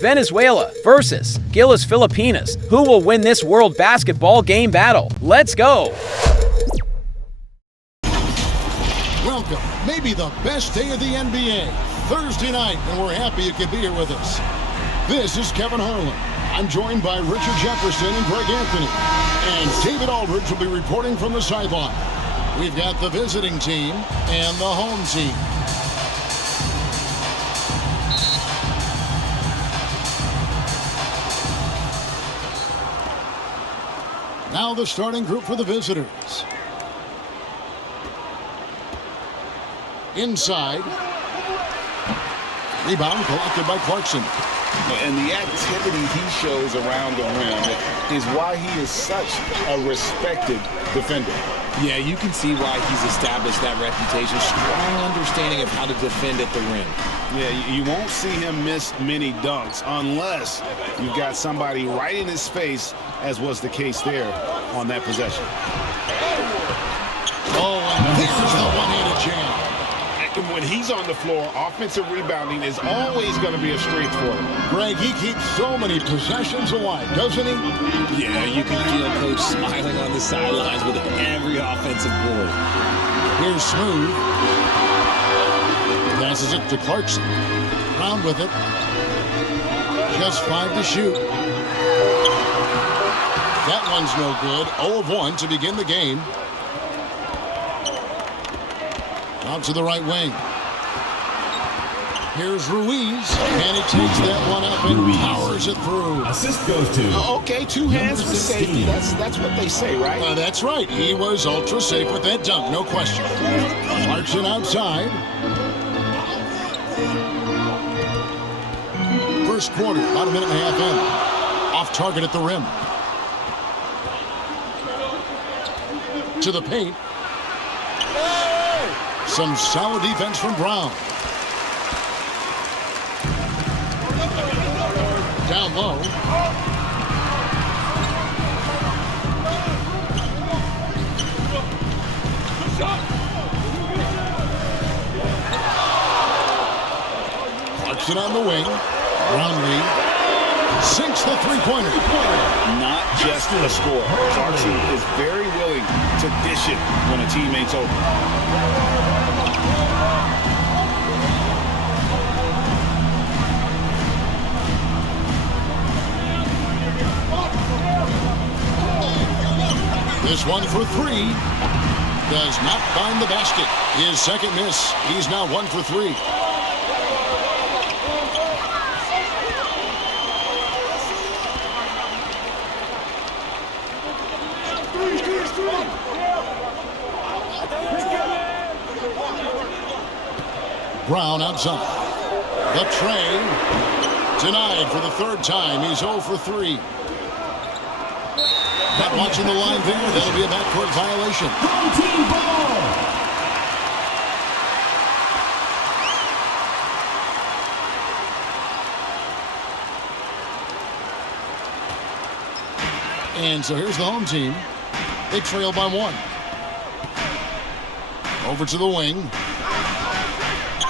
Venezuela versus GILAS Pilipinas. Who will win this World Basketball Game battle? Let's go! Welcome, maybe the best day of the NBA, Thursday night, and we're happy you could be here with us. This is Kevin Harlan. I'm joined by Richard Jefferson and Greg Anthony, and David Aldridge will be reporting from the sideline. We've got the visiting team and the home team. Now the starting group for the visitors. Inside. Rebound collected by Clarkson. And the activity he shows around the rim is why he is such a respected defender. Yeah, you can see why he's established that reputation. Strong understanding of how to defend at the rim. Yeah, you won't see him miss many dunks unless you've got somebody right in his face, as was the case there on that possession. Oh, and there's the one-handed jam. When he's on the floor, offensive rebounding is always going to be a strength for him. Greg, he keeps so many possessions alive, doesn't he? Yeah, you can feel Coach smiling on the sidelines with every offensive board. Here's Smooth. Passes it to Clarkson. Round with it. Just 5 to shoot. That one's no good. 0 of 1 to begin the game. Out to the right wing. Here's Ruiz, and he takes that one up and powers it through. Assist goes to. Okay, 2 hands for safety. That's what they say, right? That's right. He was ultra safe with that dunk, no question. Clarkson outside. First quarter, about a minute and a half in. Off target at the rim. To the paint. Some solid defense from Brown. Down low. Clarkson on the wing. Brownlee sinks the three-pointer. Not just a score. Clarkson is very willing to dish it when a teammate's open. This one for 3. Does not find the basket. His second miss. He's now 1 for 3. Brown outside. The tray. Denied for the 3rd time. He's 0 for 3. Not watching the line there. That'll be a backcourt violation. Team ball. And so here's the home team. They trail by 1. Over to the wing.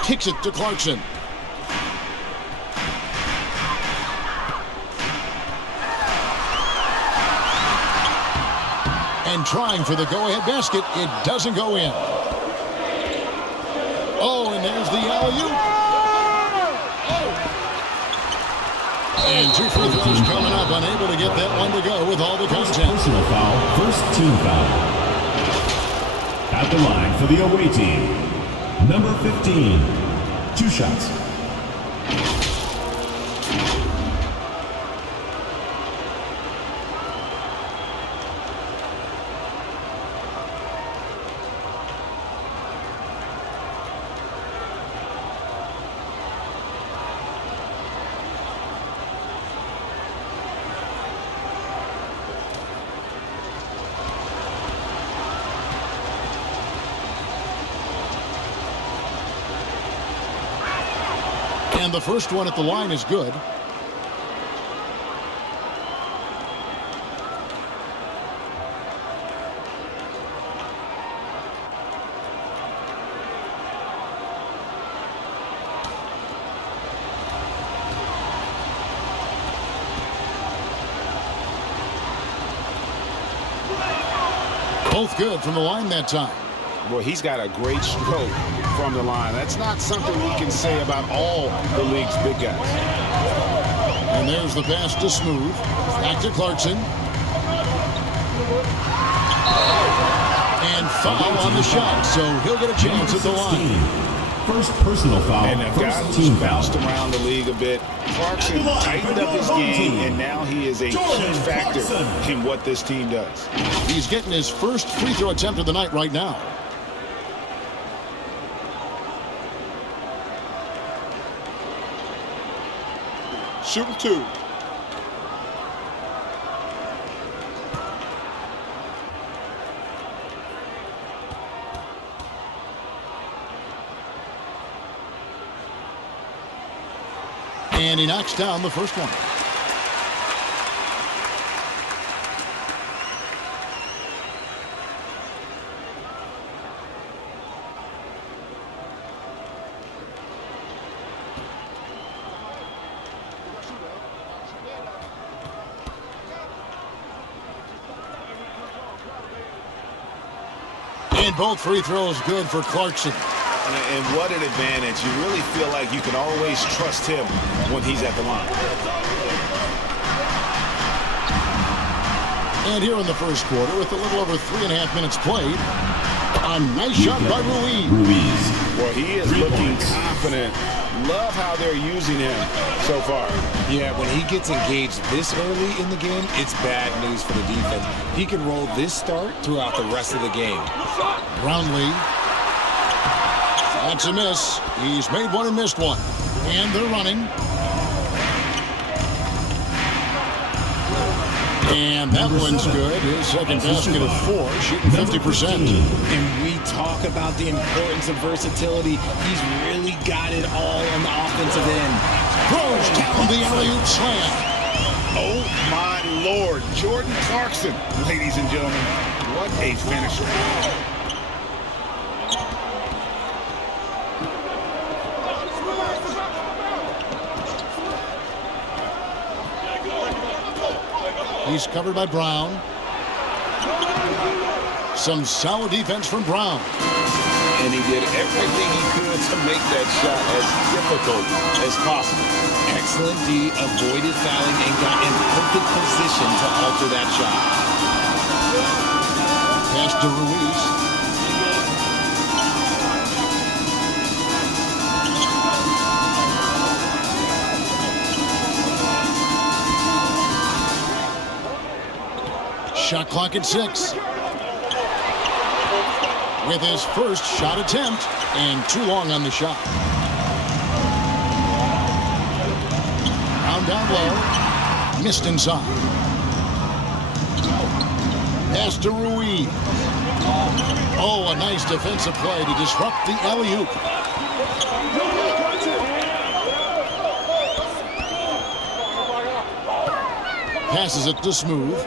Kicks it to Clarkson. And trying for the go-ahead basket. It doesn't go in. Oh, and there's the alley-oop. And 2 free throws coming up. Unable to get that one to go with all the content. Personal foul. First team foul. At the line for the away team. Number 15. 2 shots. And the first one at the line is good. Both good from the line that time. Well, he's got a great stroke from the line. That's not something we can say about all the league's big guys. And there's the pass to Smooth. Back to Clarkson. And foul on the shot, so he'll get a chance at the line. First personal foul. And a guy who's bounced around the league a bit. Clarkson tightened up his game, and now he is a key factor in what this team does. He's getting his first free throw attempt of the night right now. Shooting two. And he knocks down the first one. And both free throws good for Clarkson. And what an advantage. You really feel like you can always trust him when he's at the line. And here in the first quarter, with a little over 3.5 minutes played, a nice shot by Ruiz. Well, he is looking confident. Love how they're using him so far. Yeah, when he gets engaged this early in the game, it's bad news for the defense. He can roll this start throughout the rest of the game. Brownlee. That's a miss. He's made one and missed one. And they're running. And that one's good. His second basket of 4, shooting 50%. And we talk about the importance of versatility. He's really got it all on the offensive end. Throws down the alley-oop slam. Oh, my Lord. Jordan Clarkson, ladies and gentlemen. What a finisher. He's covered by Brown. Some solid defense from Brown. And he did everything he could to make that shot as difficult as possible. Excellent D, avoided fouling and got in perfect position to alter that shot. Pass to Ruiz. Shot clock at 6. With his first shot attempt and too long on the shot. Round down low. Missed inside. Pass to Ruiz. Oh, a nice defensive play to disrupt the alley-oop. Passes it to Smooth.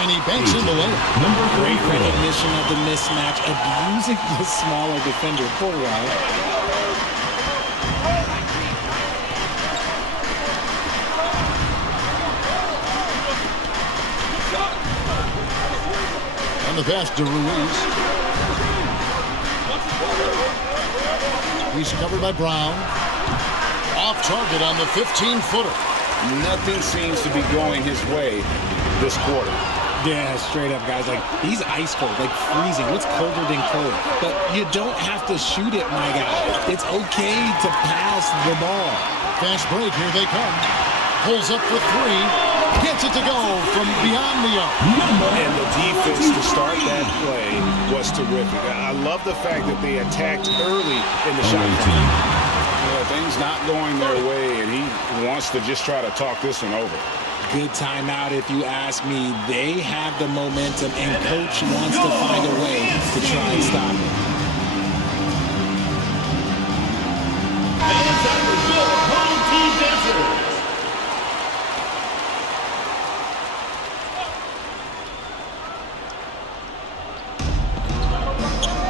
And he banks in the layup. Great recognition of the mismatch, abusing the smaller defender. Poor Ryan. And the pass to Ruiz. He's covered by Brown. Off target on the 15-footer. Nothing seems to be going his way this quarter. Yeah, straight up, guys. Like, he's ice cold, like freezing. What's colder than cold? But you don't have to shoot it, my guy. It's okay to pass the ball. Fast break, here they come. Pulls up for 3. Gets it to go from beyond the arc. And the defense to start that play was terrific. I love the fact that they attacked early in the shot clock. Things not going their way, and he wants to just try to talk this one over. Good timeout, if you ask me. They have the momentum, and coach wants to find a way to try and stop it.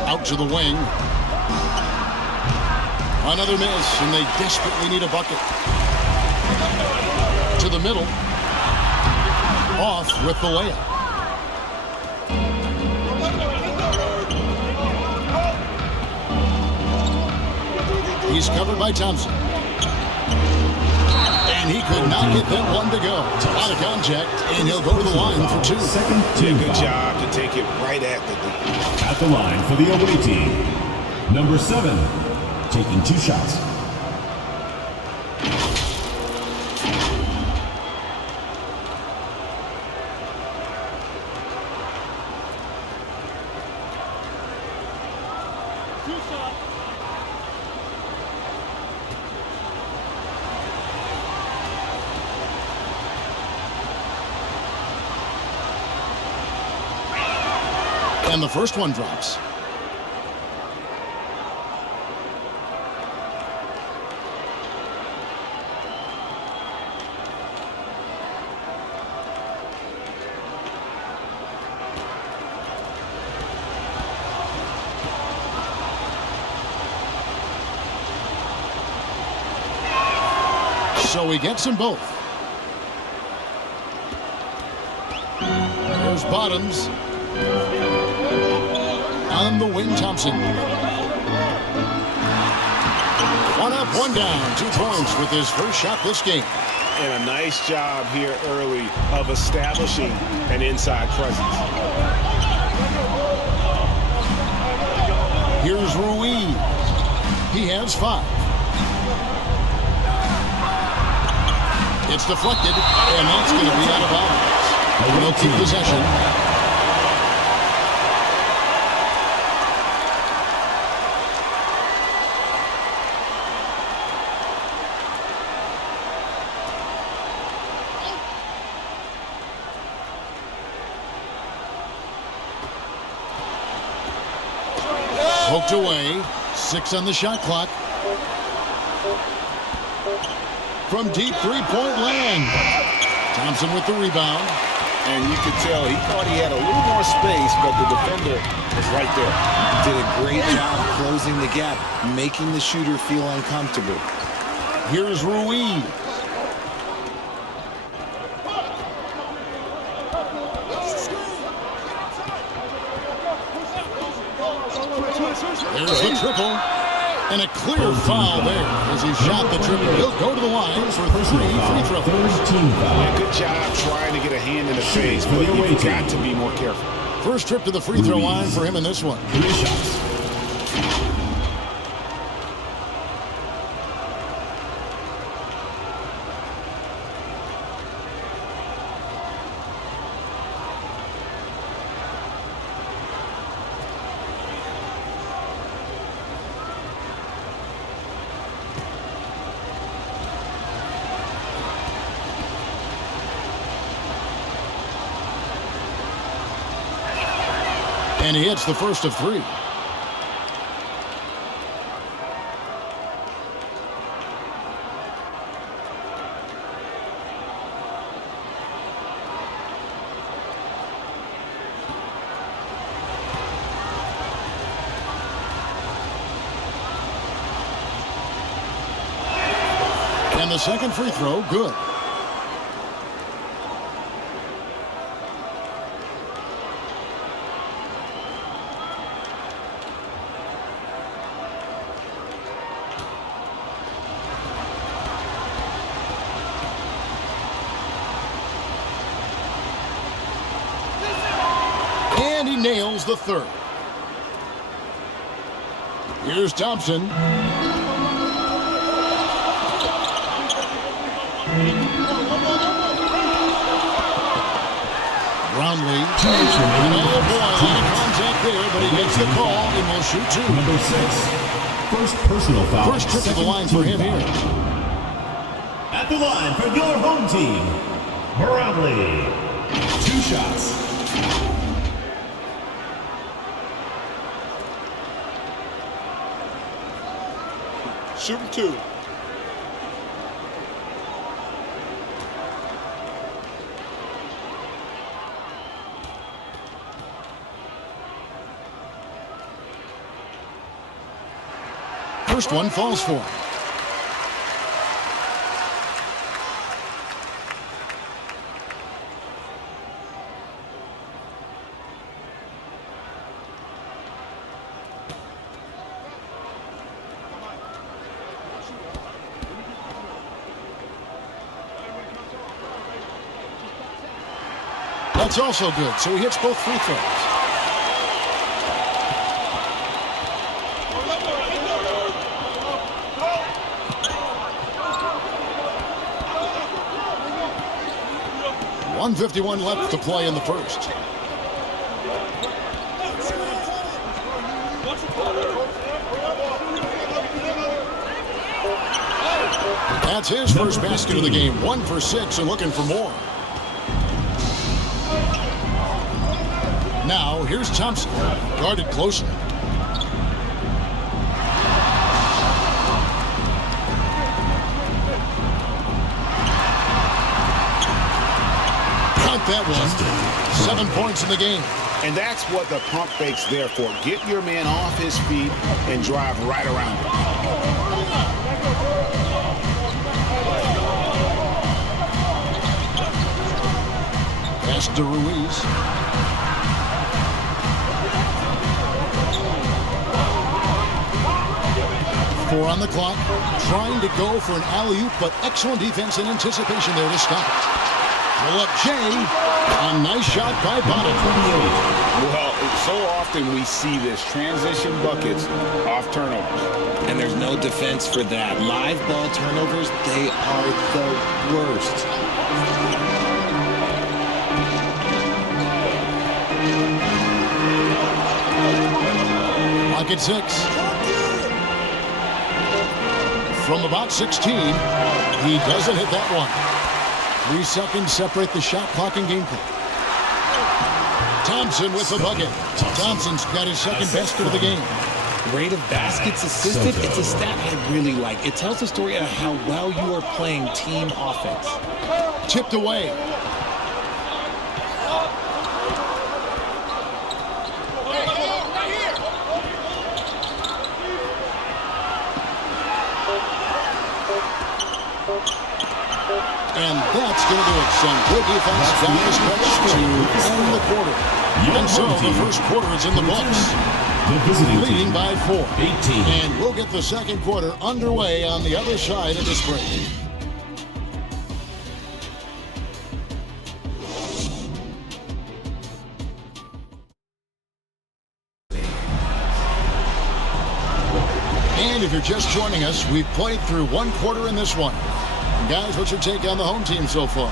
Out to the wing. Another miss, and they desperately need a bucket. To the middle. Off with the layup. He's covered by Thompson. And he could not get that one to go. Out of contact, and he'll go to the line for two. Good job to take it right at the D. At the line for the away team, number 7, taking 2 shots. And the first one drops. So he gets them both. There's Bottoms. On the wing, Thompson. One up, one down. 2 points with his first shot this game. And a nice job here early of establishing an inside presence. Here's Ruiz. He has 5. It's deflected, and that's going to be out of bounds. They'll keep possession. Poked away. 6 on the shot clock. From deep three-point land. Thompson with the rebound. And you could tell he thought he had a little more space, but the defender was right there. Did a great job closing the gap, making the shooter feel uncomfortable. Here's Ruiz. There's the triple. And a clear foul there as he shot the triple. He'll go to the line for 3 free throws. Yeah, good job trying to get a hand in the face, but you've got to be more careful. First trip to the free throw line for him in this one. 3 shots. And he hits the first of 3. And the second free throw, good. And he nails the third. Here's Thompson. Brownlee. Oh boy, line contact there, but he gets the call and will shoot 2. Number 6, first personal foul. First trip to the line for him here. At the line for your home team, Brownlee. 2 shots. Shooting 2. First one falls for him. That's also good, so he hits both free throws. .151 left to play in the first. That's his first basket of the game. 1 for 6 and looking for more. Now, here's Thompson, guarded closely. Count that one. 7 points in the game. And that's what the pump fake's there for. Get your man off his feet and drive right around him. Pass to Ruiz. Four on the clock. Trying to go for an alley-oop, but excellent defense and anticipation there to stop it. Pull up Jay. A nice shot by Bonnet. Well, so often we see this. Transition buckets off turnovers. And there's no defense for that. Live ball turnovers, they are the worst. Lock at 6. From about 16, he doesn't hit that one. 3 seconds separate the shot clock and game clock. Thompson with the bucket. Thompson's got his second basket of the game. Rate of baskets assisted, it's a stat I really like. It tells a story of how well you are playing team offense. Tipped away. And that's going to do it. Some good defense down the stretch to end the quarter. And so the first quarter is in the books. Leading by 4. 18. And we'll get the second quarter underway on the other side of this break. And if you're just joining us, we've played through one quarter in this one. Guys, what's your take on the home team so far?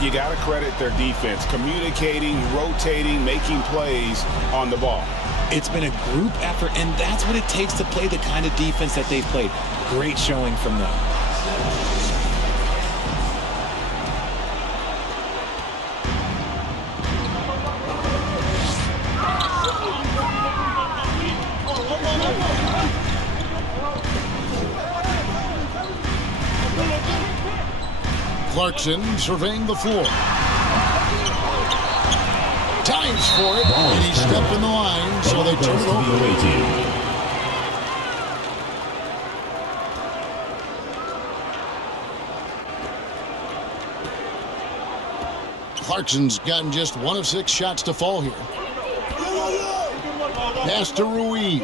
You got to credit their defense, communicating, rotating, making plays on the ball. It's been a group effort, and that's what it takes to play the kind of defense that they've played. Great showing from them. Clarkson surveying the floor. Dives for it, and he stepped in the line, so they turn it over. Clarkson's gotten just 1 of 6 shots to fall here. Pass to Ruiz.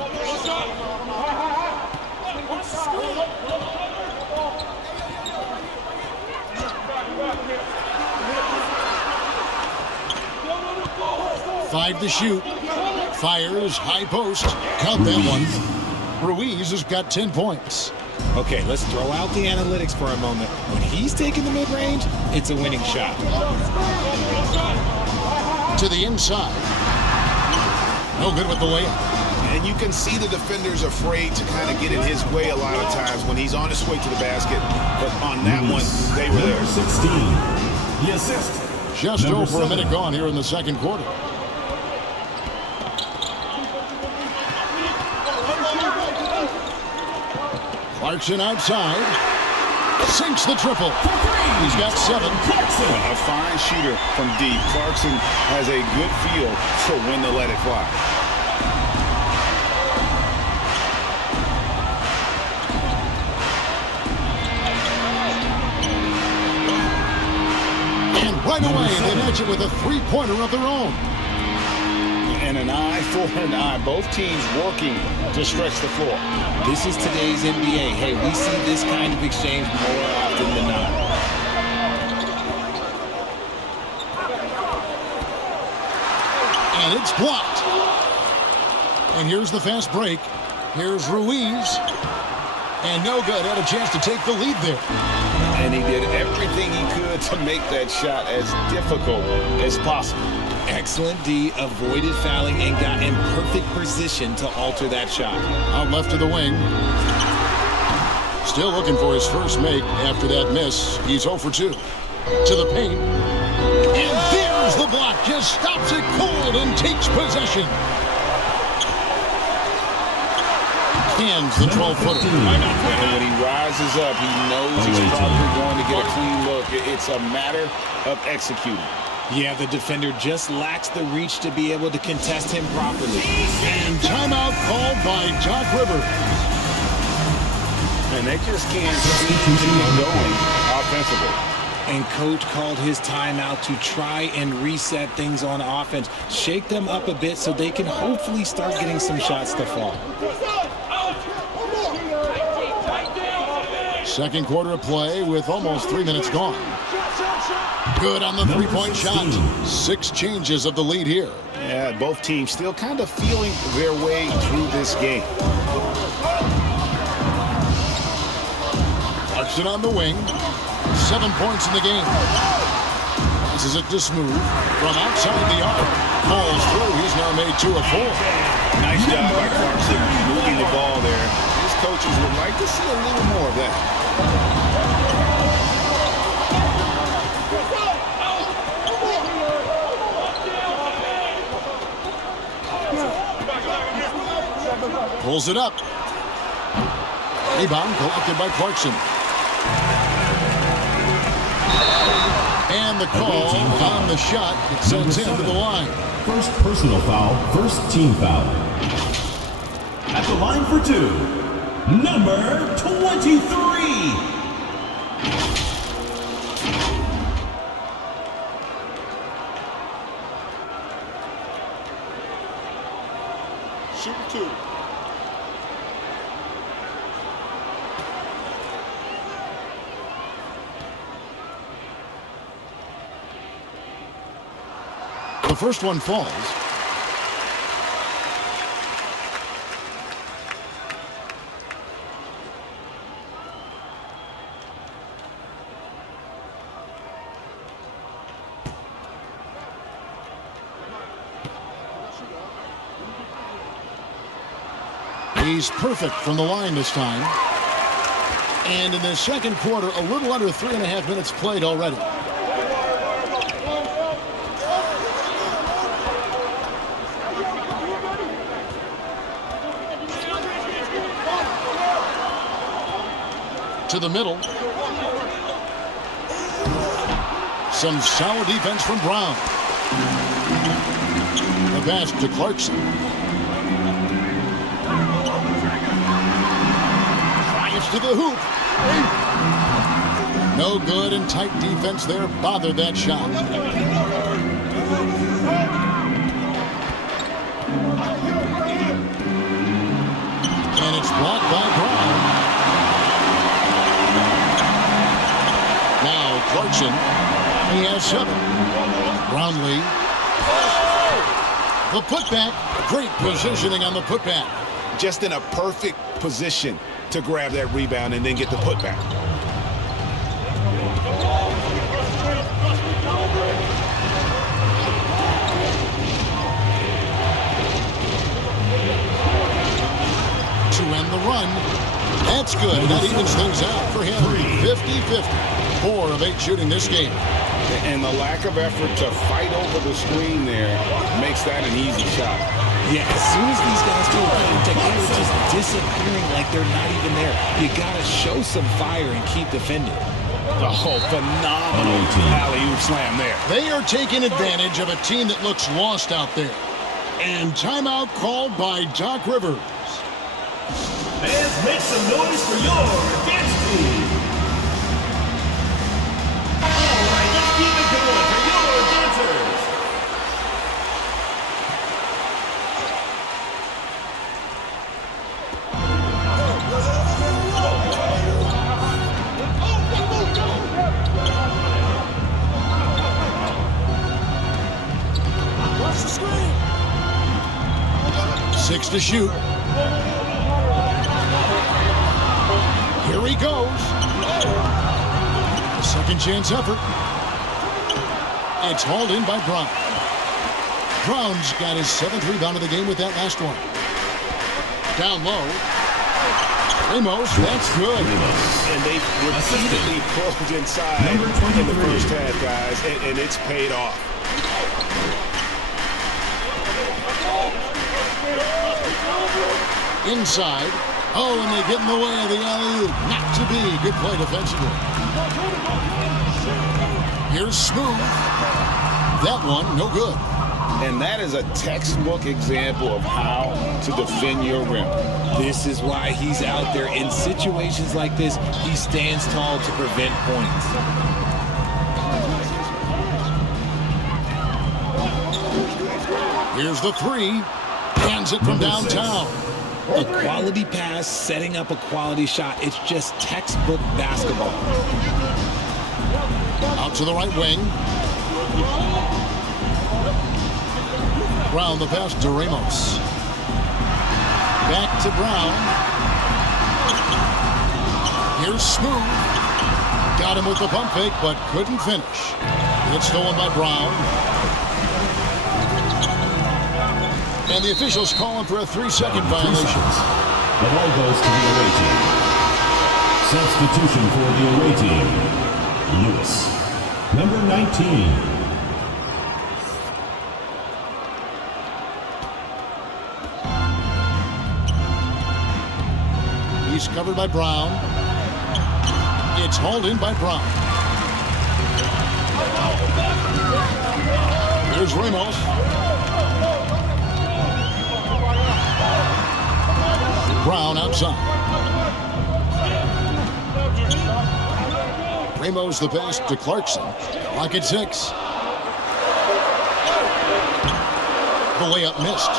Five to shoot. Fires, high post. Count that one. Ruiz has got 10 points. Okay, let's throw out the analytics for a moment. When he's taking the mid-range, it's a winning shot. To the inside. No good with the layup. And you can see the defender's afraid to kind of get in his way a lot of times when he's on his way to the basket. But on that one, they were there. 16. The assist. Just over a minute gone here in the second quarter. Clarkson outside. Sinks the triple. He's got 7. A fine shooter from deep. Clarkson has a good feel for when to let it fly. And right away, they match it with a three-pointer of their own. And an eye for an eye. Both teams working to stretch the floor. This is today's NBA. Hey, we see this kind of exchange more often than not. And it's blocked. And here's the fast break. Here's Ruiz. And no good. Had a chance to take the lead there. And he did everything he could to make that shot as difficult as possible. Excellent D, avoided fouling and got in perfect position to alter that shot. Out left to the wing. Still looking for his first make after that miss. He's 0 for 2. To the paint. And there's the block. Just stops it cold and takes possession. Hands the 12-footer. And when he rises up, he knows he's probably going to get a clean look. It's a matter of executing. Yeah, the defender just lacks the reach to be able to contest him properly. And timeout called by Doc Rivers. And they just can't keep going offensively. And coach called his timeout to try and reset things on offense. Shake them up a bit so they can hopefully start getting some shots to fall. Second quarter of play with almost 3 minutes gone. Good on the three-point shot. 6 changes of the lead here. Yeah, both teams still kind of feeling their way through this game. Clarkson on the wing. 7 points in the game. This is it to Smooth. From outside the arc. Falls through. He's now made 2 of 4. Nice job by Clarkson moving the ball there. His coaches would like to see a little more of that. Pulls it up. Rebound collected by Clarkson. And the call on the shot. It sends him to the line. First personal foul, first team foul. At the line for 2, number 23. Super 2. The first one falls. He's perfect from the line this time. And in the second quarter, a little under 3.5 minutes played already. To the middle. Some solid defense from Brown. The pass to Clarkson. Drives to the hoop. No good, and tight defense there bothered that shot. And it's blocked by Brown. Now Clarkson, he has 7. Brownlee. The putback. Great positioning on the putback. Just in a perfect position to grab that rebound and then get the putback. To end the run. That's good. That evens things out for him. 50-50. 4 of 8 shooting this game. And the lack of effort to fight over the screen there makes that an easy shot. Yeah, as soon as these guys go contact, they're just disappearing like they're not even there. You got to show some fire and keep defending. Oh, phenomenal alley-oop slam there. They are taking advantage of a team that looks lost out there. And timeout called by Doc Rivers. Fans, make some noise for your dance team. All right, let's keep it going for your dancers. Watch the screen. Looks to shoot. Here he goes. Second chance effort. It's hauled in by Brown. Brown's got his 7th rebound of the game with that last one. Down low. Ramos, that's good. And they repeatedly pulled inside in the first half, guys, and it's paid off. Inside. Oh, and they get in the way of the alley-oop. Not to be. Good play defensively. Here's Smooth. That one, no good. And that is a textbook example of how to defend your rim. This is why he's out there. In situations like this, he stands tall to prevent points. Here's the three. Hands it from downtown. A quality pass, setting up a quality shot. It's just textbook basketball. Out to the right wing. Brown the pass to Ramos. Back to Brown. Here's Smooth. Got him with the pump fake, but couldn't finish. It's stolen by Brown. And the officials calling for a 3-second violation. The ball goes to the away team. Substitution for the away team. Lewis, number 19. He's covered by Brown. It's hauled in by Brown. Here's Ramos. Brown outside. Ramos the pass to Clarkson. Clock at 6. The layup missed.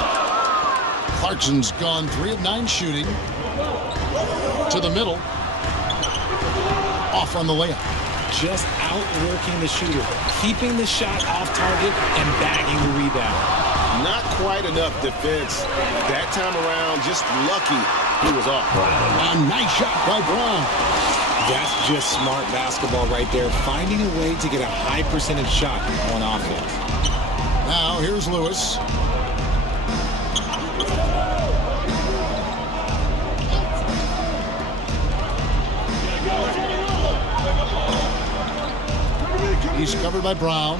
Clarkson's gone 3 of 9 shooting. To the middle. Off on the layup. Just outworking the shooter, keeping the shot off target and bagging the rebound. Not quite enough defense that time around. Just lucky he was off. A nice shot by Brown. That's just smart basketball right there, finding a way to get a high percentage shot on offense. Now here's Lewis. He's covered by Brown.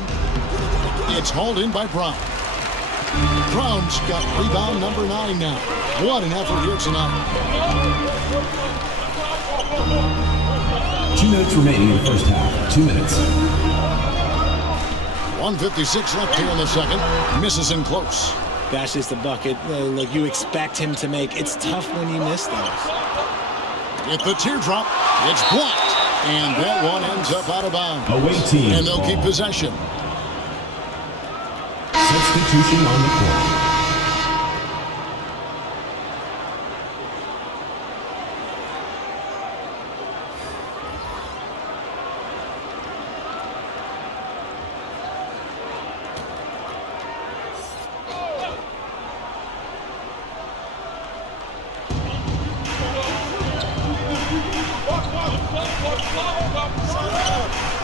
It's hauled in by Brown. Brown's got rebound number 9 now. What an effort here tonight. 2 minutes remaining in the first half. 2 minutes. 1:56 left here in the second. Misses in close. That's just a bucket like you expect him to make. It's tough when you miss those. With the teardrop, it's blocked. And that one ends up out of bounds. Away team. And they'll keep possession. Substitution on the court.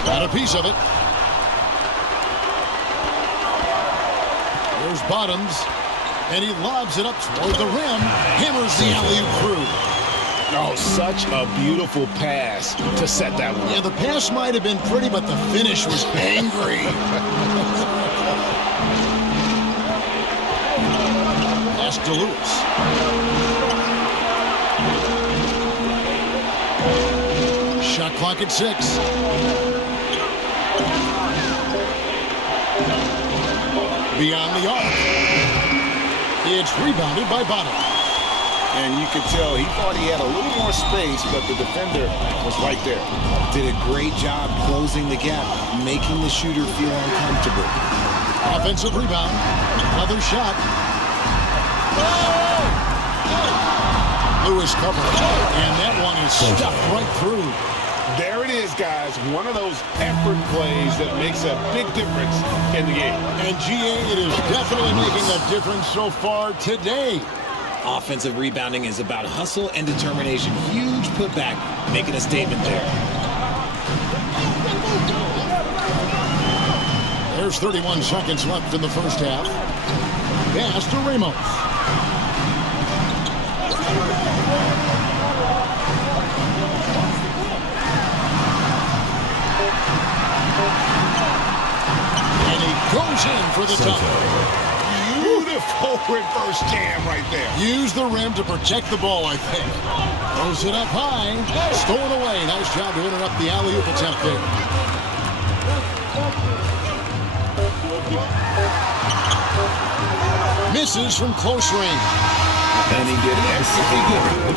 Got a piece of it. There's Bottoms. And he lobs it up toward the rim. Hammers the alley-oop through. Oh, such a beautiful pass to set that one. Yeah, the pass might have been pretty, but the finish was angry. Pass to Lewis. Shot clock at 6. Beyond the arc. It's rebounded by Bottom. And you could tell he thought he had a little more space, but the defender was right there. Did a great job closing the gap, making the shooter feel uncomfortable. Offensive rebound. Another shot. Lewis covered. And that one is stuffed right through. There it is, guys. One of those effort plays that makes a big difference in the game. And GA, it is definitely making a difference so far today. offensive rebounding is about hustle and determination. Huge putback, making a statement there. There's 31 seconds left in the first half. Pass to Ramos. And he goes in for the dunk. Beautiful reverse jam right there. Use the rim to protect the ball, I think. Throws it up high. Stolen away. Nice job to interrupt the alley-oop attempt there. Misses from close range. And he did everything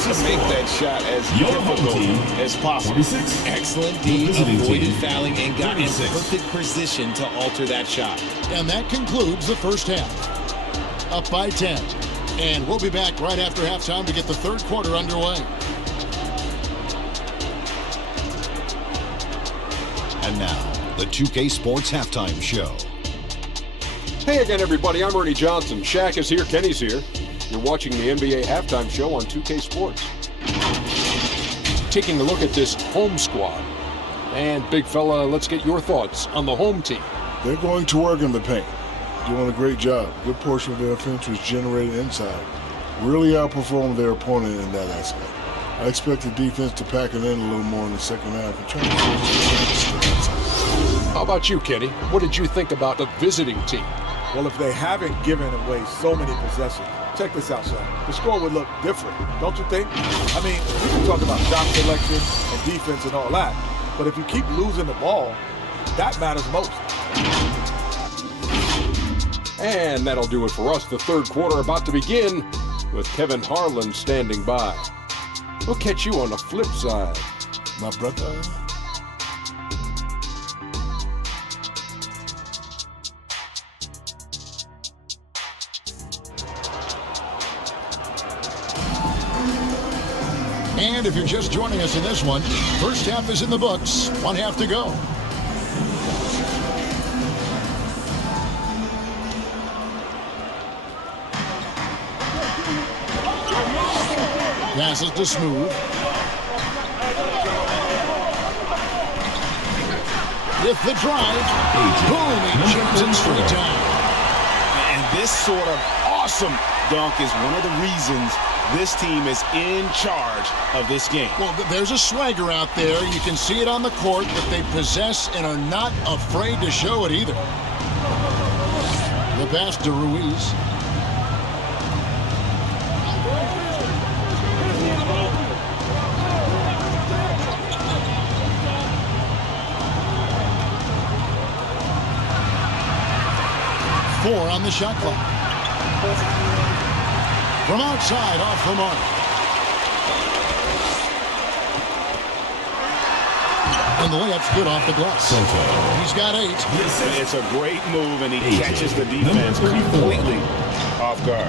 to make that shot as difficult as possible. Excellent D, avoided fouling and got in perfect position to alter that shot. And that concludes the first half. Up by 10. And we'll be back right after halftime to get the third quarter underway. And now, the 2K Sports Halftime Show. Hey again, everybody. I'm Ernie Johnson. Shaq is here. Kenny's here. You're watching the NBA Halftime Show on 2K Sports. Taking a look at this home squad. And, big fella, let's get your thoughts on the home team. They're going to work in the paint. Doing a great job. Good portion of their offense was generated inside. Really outperformed their opponent in that aspect. I expect the defense to pack it in a little more in the second half and try to force the inside. How about you, Kenny? What did you think about the visiting team? Well, if they haven't given away so many possessions, check this out, son. The score would look different, don't you think? I mean, we can talk about shot selection and defense and all that, but if you keep losing the ball, that matters most. And that'll do it for us. The third quarter about to begin with Kevin Harlan standing by. We'll catch you on the flip side. My brother. And if you're just joining us in this one, first half is in the books. One half to go. Passes to Smooth. With the drive. Boom, he jumps in straight down. And this sort of awesome dunk is one of the reasons this team is in charge of this game. Well, there's a swagger out there. You can see it on the court that they possess and are not afraid to show it either. The pass to Ruiz. Four on the shot clock. From outside, off the mark. And the layup's good off the glass. He's got 8. It's a great move, and he catches the defense completely off guard.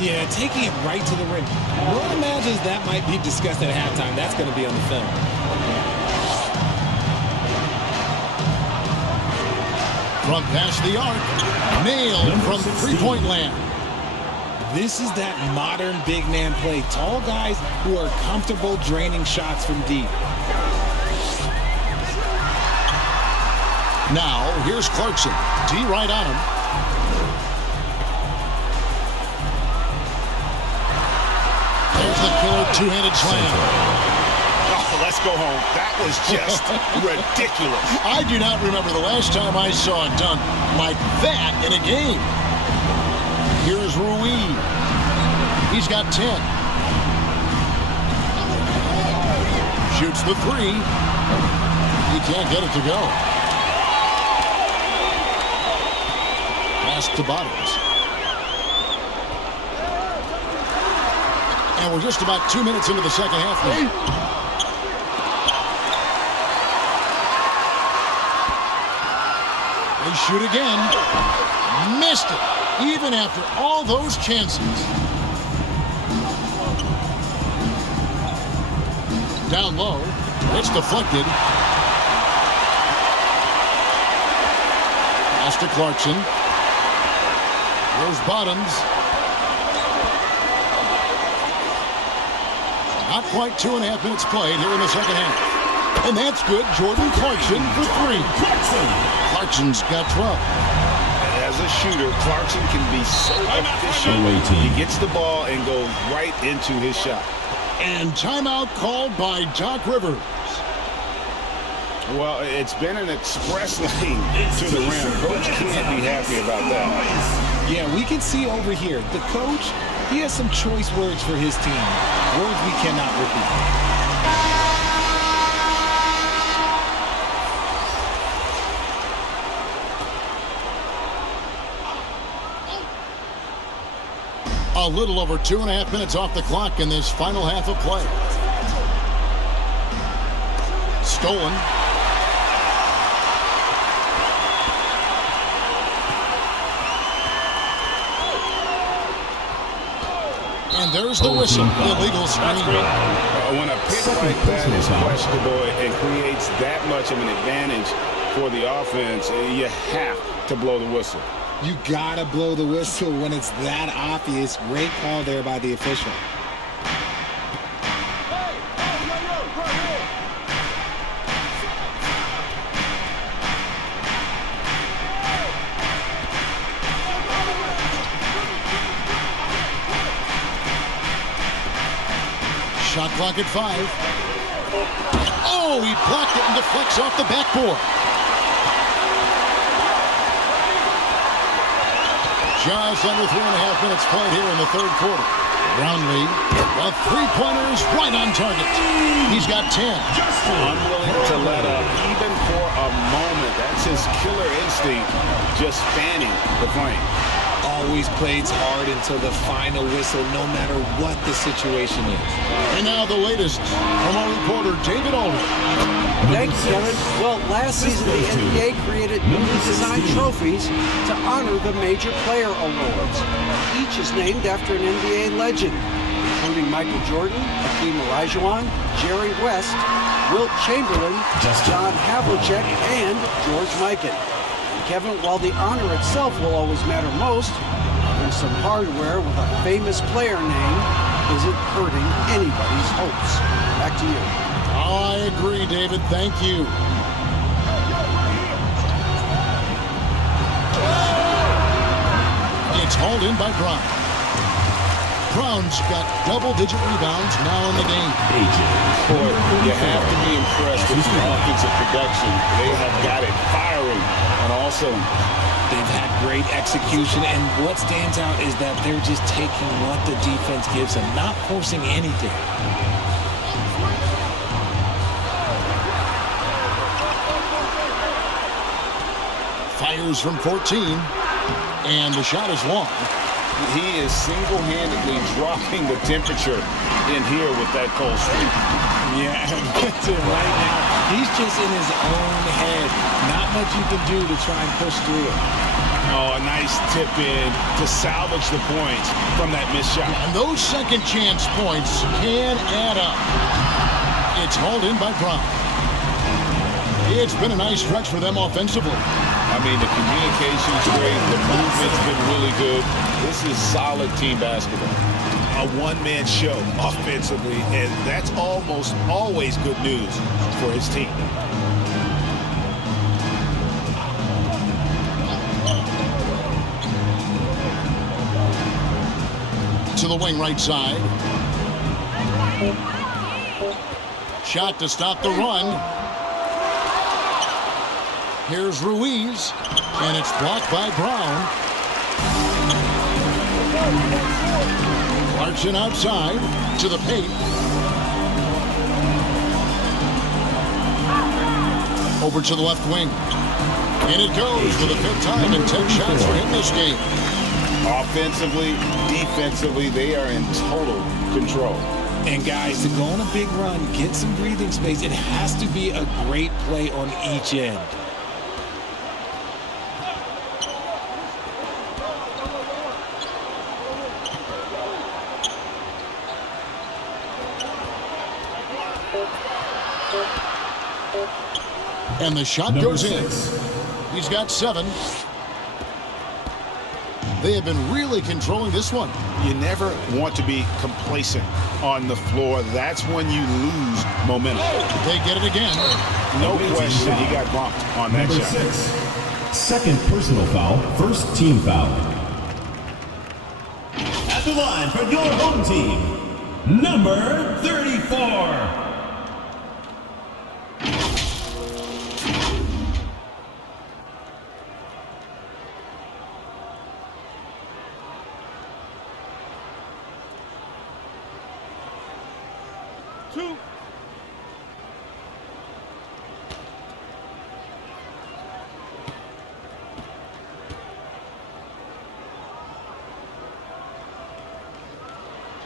Yeah, taking it right to the rim. One imagines that might be discussed at halftime. That's going to be on the film. From past the arc. Nailed from three-point land. This is that modern big man play. Tall guys who are comfortable draining shots from deep. Now, here's Clarkson. D right on him. There's the killer two-handed slam. Oh, let's go home. That was just ridiculous. I do not remember the last time I saw it done like that in a game. Here's Ruiz. He's got 10. Shoots the 3. He can't get it to go. Pass to Bottoms. And we're just about 2 minutes into the second half now. They shoot again. Missed it. Even after all those chances. Down low. It's deflected. Pass to Clarkson. Here's Bottoms. Not quite 2.5 minutes played here in the second half. And that's good. Jordan Clarkson for 3. Clarkson's got 12. As a shooter, Clarkson can be so efficient. He gets the ball and goes right into his shot. And timeout called by Doc Rivers. Well, it's been an express lane to the rim. Coach can't be happy about that. Yeah, we can see over here, the coach, he has some choice words for his team. Words we cannot repeat. A little over 2.5 minutes off the clock in this final half of play. Stolen. And there's the whistle. Illegal screen. When a pick like that is questionable and creates that much of an advantage for the offense, you have to blow the whistle. You gotta blow the whistle when it's that obvious. Great call there by the official. Shot clock at 5. Oh, he blocked it and deflects off the backboard. Just under 3.5 minutes played here in the third quarter. Brownlee, a three-pointer's right on target. He's got 10. Unwilling to let up, even for a moment. That's his killer instinct, just fanning the flame. Always plays hard until the final whistle, no matter what the situation is. And now the latest from our reporter, David Aldridge. Thanks, Kevin. Well, last season the NBA created newly designed trophies to honor the major player awards. Each is named after an NBA legend, including Michael Jordan, Hakeem Olajuwon, Jerry West, Wilt Chamberlain, John Havlicek, and George Mikan. Kevin, while the honor itself will always matter most, having some hardware with a famous player name isn't hurting anybody's hopes. Back to you. I agree, David. Thank you. It's hauled in by Brown. Brown's got double-digit rebounds now in the game. Boy, you have to be impressed with the offensive production. They have got it firing on all cylinders. They've had great execution, and what stands out is that they're just taking what the defense gives them, not forcing anything. Fires from 14, and the shot is long. He is single-handedly dropping the temperature in here with that cold streak. Yeah, right now, he's just in his own head. Not much you can do to try and push through it. Oh, a nice tip in to salvage the points from that missed shot. And those second chance points can add up. It's hauled in by Brown. It's been a nice stretch for them offensively. I mean, the communication's great. The movement's been really good. This is solid team basketball. A one-man show offensively, and that's almost always good news for his team. To the wing right side. Shot to stop the run. Here's Ruiz, and it's blocked by Brown. Clarkson outside to the paint. Over to the left wing. And it goes for the 5th time in 10 shots for him this game. Offensively, defensively, they are in total control. And guys, to go on a big run, get some breathing space, it has to be a great play on each end. And the shot goes in. He's got 7. They have been really controlling this one. You never want to be complacent on the floor. That's when you lose momentum. They get it again. No question, he got bumped on that Number shot. 6. Second personal foul, first team foul. At the line for your home team, number 34.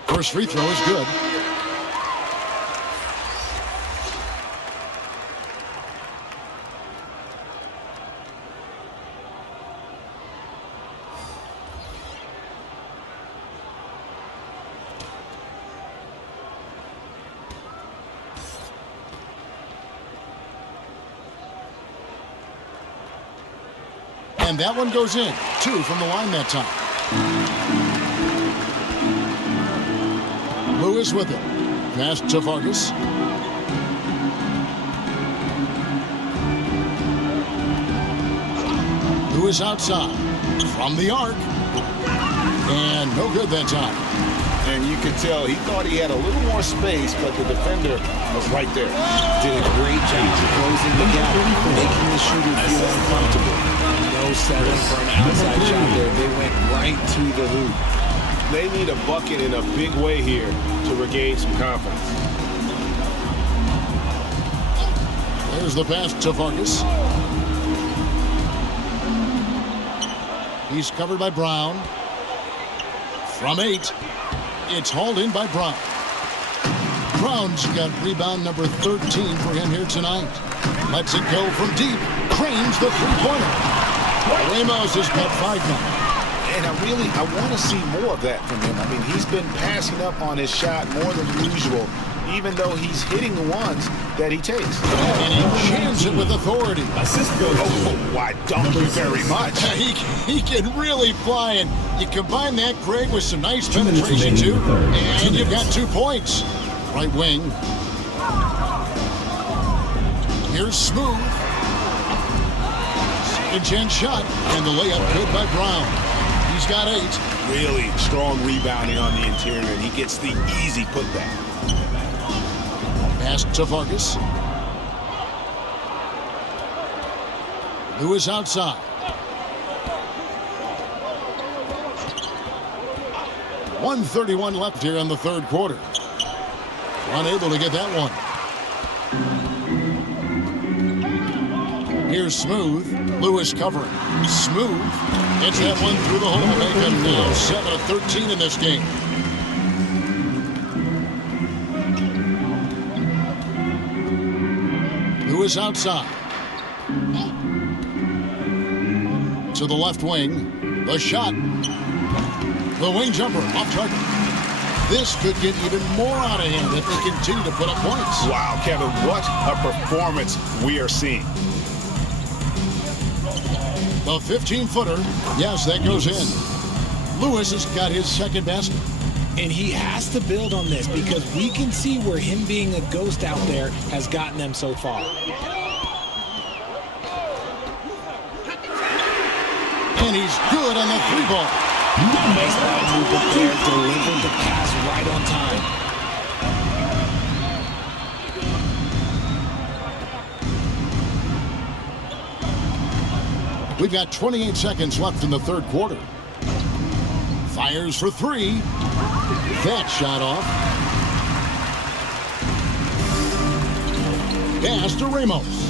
First free throw is good. And that one goes in. 2 from the line that time. Lewis with it. Pass to Vargas. Lewis outside. From the arc. And no good that time. And you could tell he thought he had a little more space, but the defender was right there. Did a great job closing the gap, making the shooter feel uncomfortable. No setup for an outside shot there. They went right to the hoop. They need a bucket in a big way here to regain some confidence. There's the pass to Vargas. He's covered by Brown. From 8, it's hauled in by Brown. Brown's got rebound number 13 for him here tonight. Lets it go from deep. Cranes the three-pointer. Ramos has got 5 now. And I want to see more of that from him. I mean, he's been passing up on his shot more than usual, even though he's hitting the ones that he takes. And he jams it with authority. Assist goes to why, thank you very much. He can really fly, and you combine that, Greg, with some nice penetration, too, and you've got 2 points. Right wing. Here's Smooth. Second chance shot, and the layup good by Brown. He's got 8. Really strong rebounding on the interior, and he gets the easy putback. Pass to Vargas. Lewis outside. 1:31 left here in the third quarter. Unable to get that one. Here's Smooth. Lewis covering. Smooth. Gets that one through the hole. Make them now 7 of 13 in this game. Lewis outside. To the left wing. The shot. The wing jumper off target. This could get even more out of hand if they continue to put up points. Wow, Kevin, what a performance we are seeing. The 15-footer, yes, that goes in. Lewis has got his second basket. And he has to build on this because we can see where him being a ghost out there has gotten them so far. And he's good on the 3-ball. Nice ball movement there, delivered the pass right on time. We've got 28 seconds left in the third quarter. Fires for 3. That shot off. Pass to Ramos.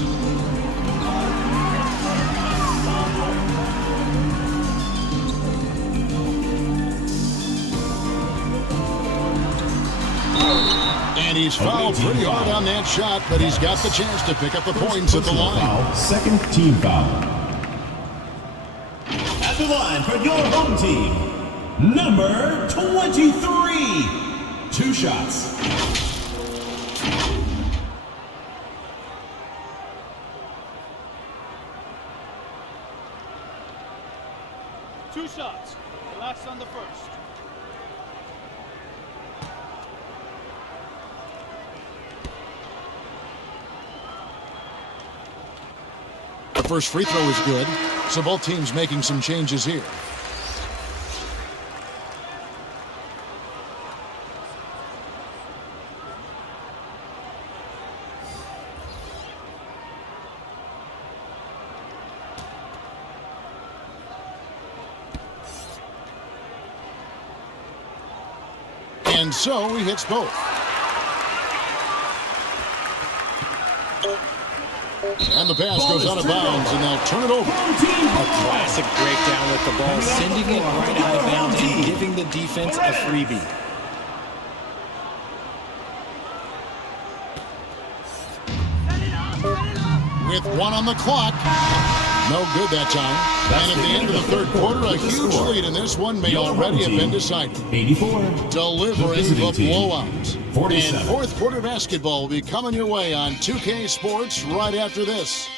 And he's fouled pretty hard on that shot, but he's got the chance to pick up the points at the line. Second team foul. At the line for your home team, number 23. 2 shots. 2 shots. Relax on the first. The first free throw is good, so both teams making some changes here. And so he hits both. And the pass goes out of bounds, and they'll turn it over. A classic breakdown with the ball, sending it right out of bounds and giving the defense a freebie. With 1 on the clock. No good that time. And at the end of the third quarter, a huge lead in this one may already have been decided. 84. Delivering the blowout. 47. And fourth quarter basketball will be coming your way on 2K Sports right after this.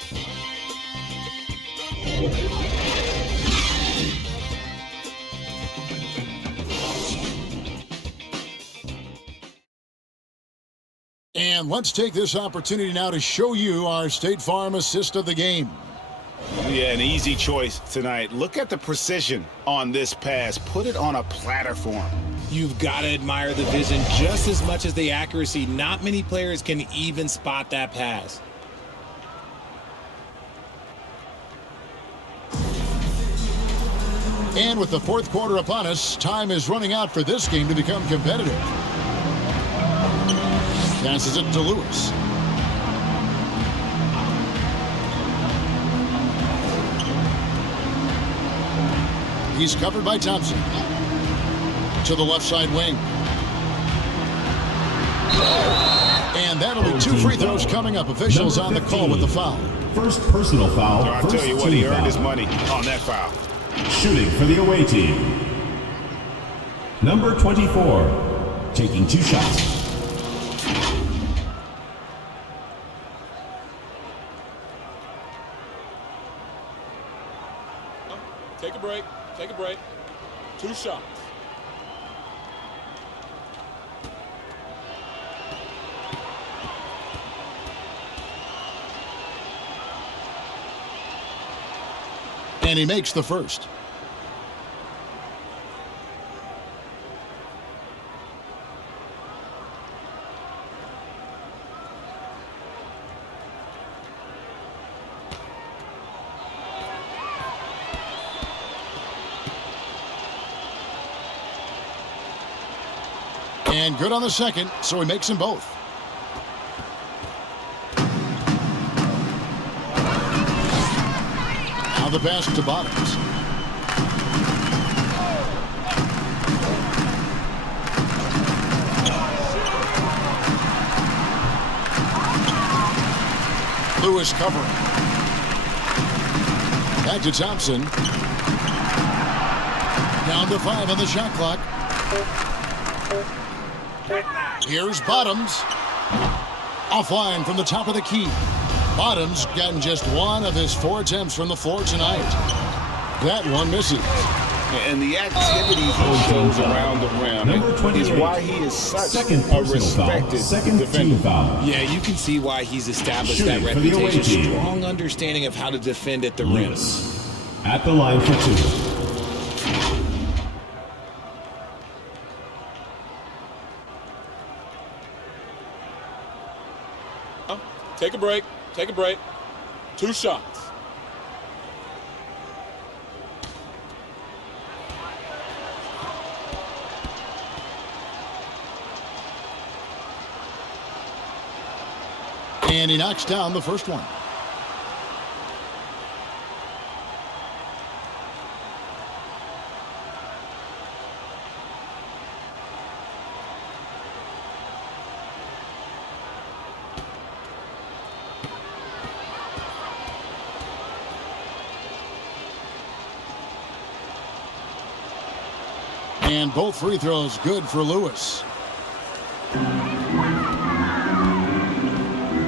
And let's take this opportunity now to show you our State Farm assist of the game. Yeah, an easy choice tonight. Look at the precision on this pass. Put it on a platter form. You've got to admire the vision just as much as the accuracy. Not many players can even spot that pass. And with the fourth quarter upon us, time is running out for this game to become competitive. Passes it to Lewis. He's covered by Thompson. To the left side wing. And that'll be 2 free throws coming up. Officials on the call with the foul. First personal foul. I'll tell you what, he earned his money on that foul. Shooting for the away team. Number 24, taking 2 shots. Take a break. Take a break. 2 shots. And he makes the first. And good on the second, so he makes them both. Now the pass to Bottoms. Lewis covering. Back to Thompson. Down to 5 on the shot clock. Here's Bottoms. Offline from the top of the key. Bottoms gotten just 1 of his 4 attempts from the floor tonight. That one misses. And the activity he shows around the rim is why he is such a respected defender. Yeah, you can see why he's established that reputation. Strong understanding of how to defend at the rim. At the line for 2. Take a break. Take a break. 2 shots. And he knocks down the first one. And both free throws good for Lewis.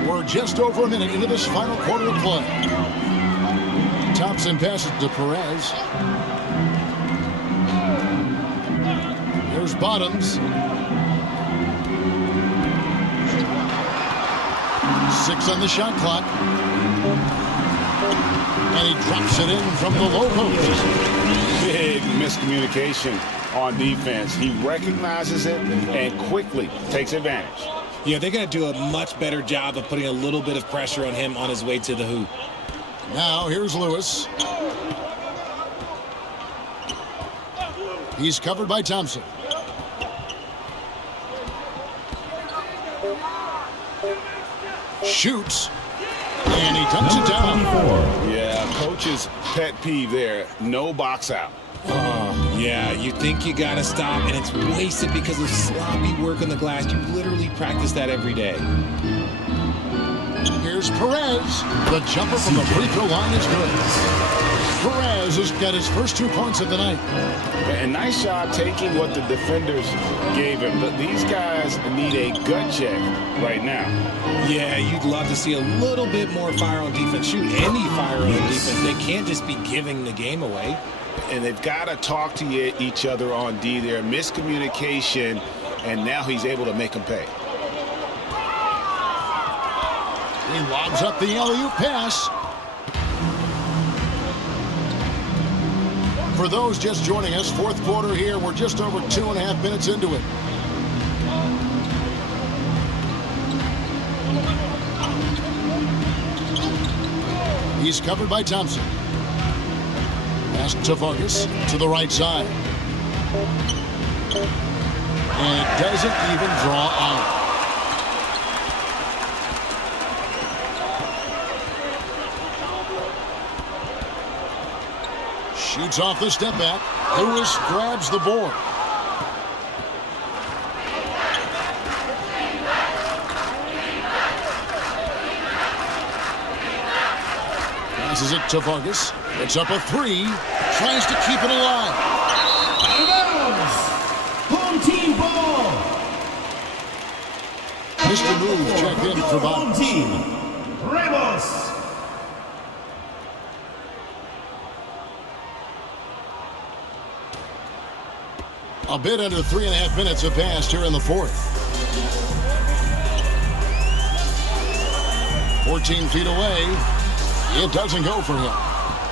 We're just over a minute into this final quarter of play. Thompson passes to Perez. Goes bottoms. 6 on the shot clock. And he drops it in from the low post. Big miscommunication on defense. He recognizes it and quickly takes advantage. Yeah, they're going to do a much better job of putting a little bit of pressure on him on his way to the hoop. Now here's Lewis. He's covered by Thompson. Shoots. And he dunks it down. Yeah, coach's pet peeve there. No box out. Yeah, you think you got to stop, and it's wasted because of sloppy work on the glass. You literally practice that every day. Here's Perez. The jumper from the free throw line is good. Perez has got his first 2 points of the night. And nice job taking what the defenders gave him. But these guys need a gut check right now. Yeah, you'd love to see a little bit more fire on defense. Shoot any fire on defense. They can't just be giving the game away. And they've got to talk to each other on D there. Miscommunication, and now he's able to make them pay. He lobs up the alley-oop pass. For those just joining us, fourth quarter here. We're just over 2.5 minutes into it. He's covered by Thompson. Pass to Vargas to the right side. And it doesn't even draw out. Shoots off the step back. Lewis grabs the board. Passes it to Vargas. It's up a 3. Tries to keep it alive. Out of bounds. Home team ball. Mr. Move checked in for Home Bottoms. team. Ramos. A bit under 3.5 minutes have passed here in the fourth. 14 feet away. It doesn't go for him.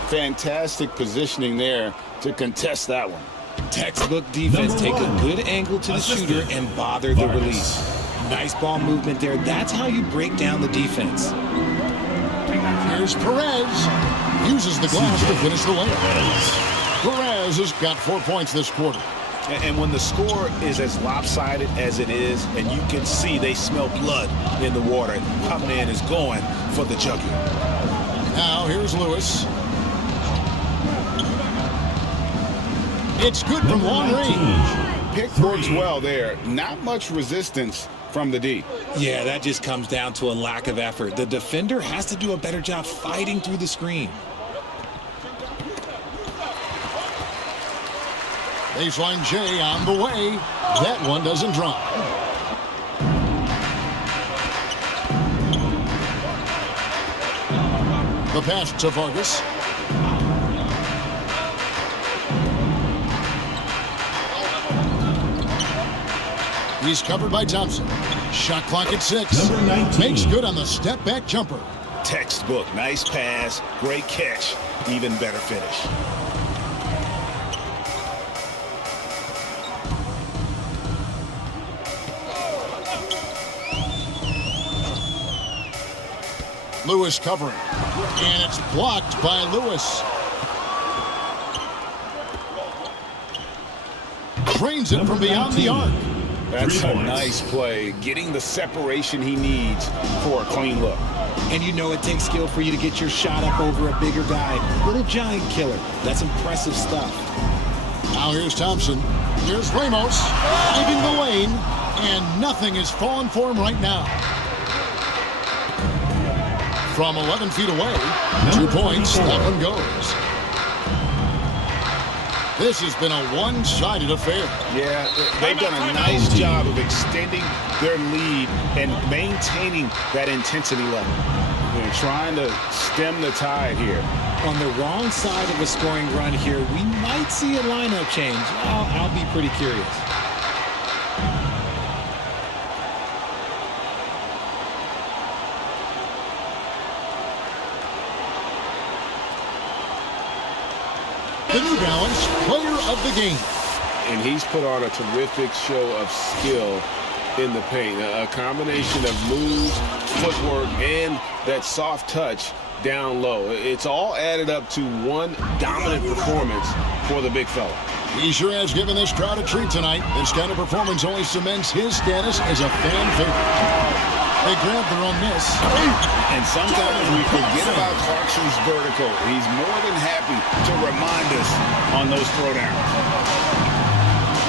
Fantastic positioning there to contest that one. Textbook defense. Take a good angle to the shooter and bother the release. Nice ball movement there. That's how you break down the defense. Here's Perez. Uses the glass to finish the layup. Perez has got 4 points this quarter. And when the score is as lopsided as it is, and you can see they smell blood in the water, my man is going for the jugular. Now here's Lewis. It's good from long range. Pick works well there. Not much resistance from the D. Yeah, that just comes down to a lack of effort. The defender has to do a better job fighting through the screen. Baseline J on the way. That one doesn't drop. The pass to Vargas. He's covered by Thompson. Shot clock at 6. Number 19. Makes good on the step back jumper. Textbook. Nice pass. Great catch. Even better finish. Lewis covering. And it's blocked by Lewis. Drains it from beyond the arc. That's a nice play. Getting the separation he needs for a clean look. And you know it takes skill for you to get your shot up over a bigger guy. Little giant killer. That's impressive stuff. Now here's Thompson. Here's Ramos. Driving the lane. And nothing is falling for him right now. From 11 feet away, 2 points, that one goes. This has been a one-sided affair. Yeah, they've done a nice job of extending their lead and maintaining that intensity level. They're trying to stem the tide here. On the wrong side of a scoring run here, we might see a lineup change. I'll be pretty curious. the New Balance Player of the Game. And he's put on a terrific show of skill in the paint. A combination of moves, footwork, and that soft touch down low. It's all added up to one dominant performance for the big fella. He sure has given this crowd a treat tonight. This kind of performance only cements his status as a fan favorite. They grab their own miss. And sometimes we forget about Clarkson's vertical. He's more than happy to remind us on those throwdowns.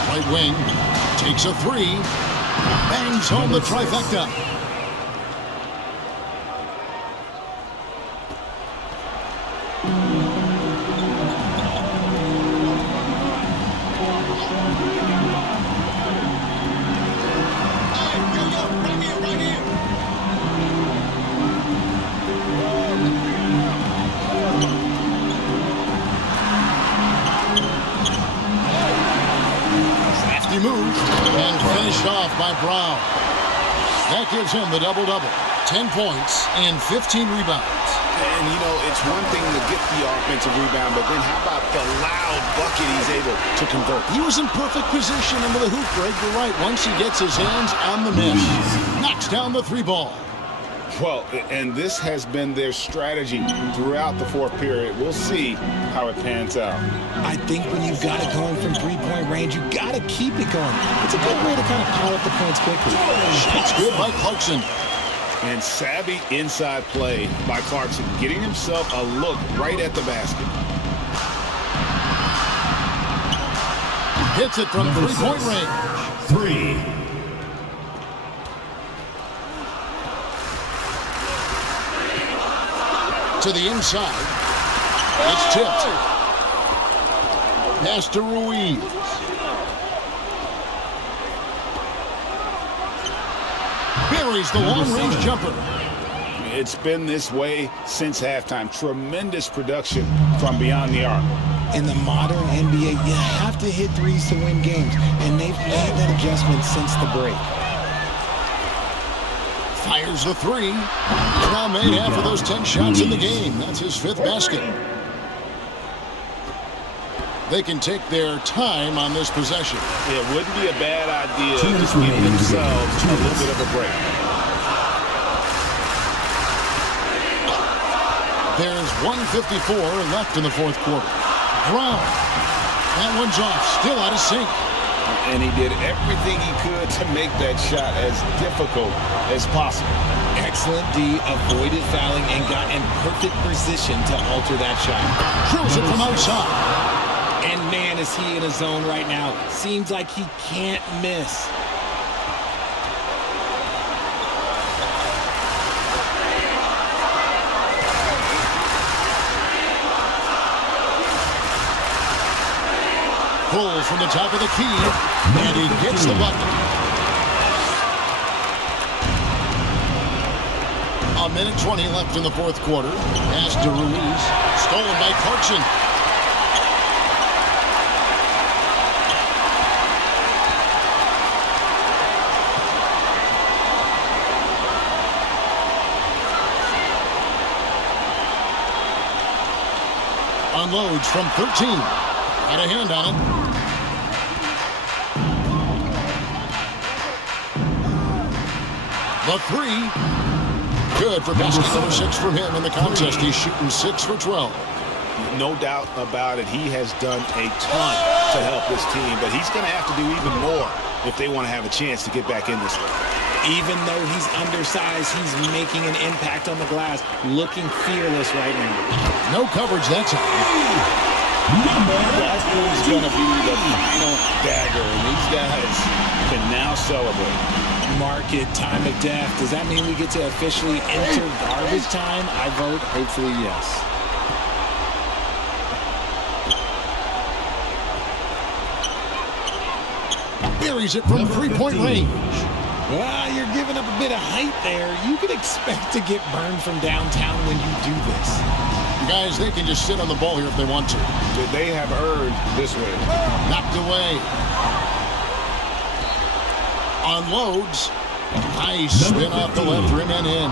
Right wing takes a three. Bangs home the trifecta. Move and finished off by Brown. That gives him the double-double. 10 points and 15 rebounds. And, you know, it's one thing to get the offensive rebound, but then how about the loud bucket he's able to convert? He was in perfect position into the hoop, Greg. You're right. Once he gets his hands on the miss, knocks down the three ball. Well, and this has been their strategy throughout the fourth period. We'll see how it pans out. I think when you've got it going from three-point range, you've got to keep it going. It's a good way to kind of pile up the points quickly. That's good by Clarkson. And savvy inside play by Clarkson, getting himself a look right at the basket. Hits it from three-point range. Three. To the inside. It's tipped. Pass to Ruiz. Buries the long-range jumper. It's been this way since halftime. Tremendous production from beyond the arc. In the modern NBA, you have to hit threes to win games, and they've made that adjustment since the break. Fires the three. Now made half of those 10 shots in the game. That's his fifth basket. They can take their time on this possession. It wouldn't be a bad idea to just give themselves a little bit of a break. There's 1:54 left in the fourth quarter. Brown. That one's off. Still out of sync. And he did everything he could to make that shot as difficult as possible. Excellent D, avoided fouling and got in perfect position to alter that shot. Drills it from outside. And man, is he in a zone right now. Seems like he can't miss. Pulls from the top of the key, and he gets the bucket. A minute 20 left in the fourth quarter. Pass to Ruiz. Stolen by Clarkson. Unloads from 13. Got a hand on it. The three. Good for basket number 6 from him in the contest. He's shooting 6 for 12. No doubt about it. He has done a ton to help this team, but he's going to have to do even more if they want to have a chance to get back in this one. Even though he's undersized, he's making an impact on the glass, looking fearless right now. No coverage that time. That is going to be the final dagger, and these guys can now celebrate. Mark it, time of death. Does that mean we get to officially enter garbage time? I vote hopefully yes. Buries it from three-point range. Well, you're giving up a bit of height there. You could expect to get burned from downtown when you do this. Guys, they can just sit on the ball here if they want to. They have earned this win. Knocked away. Unloads. Nice spin off the left rim and in.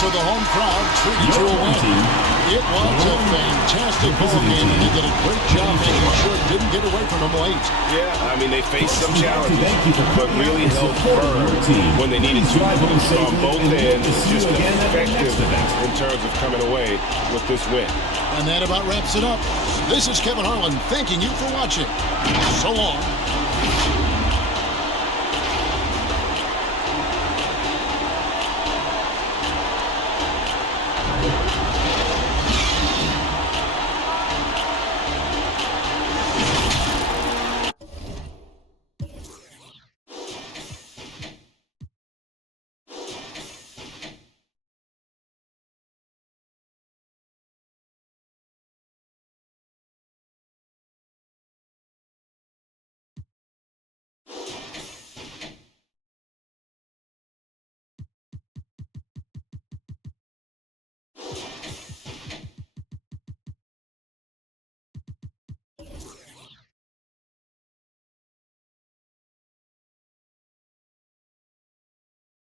So the home crowd treated you a win. It was a fantastic ball game, and they did a great job making sure it didn't get away from them late. Yeah, I mean, they faced some challenges, but really held firm when they needed to. On both ends, just effective in terms of coming away with this win. And that about wraps it up. This is Kevin Harlan thanking you for watching. So long.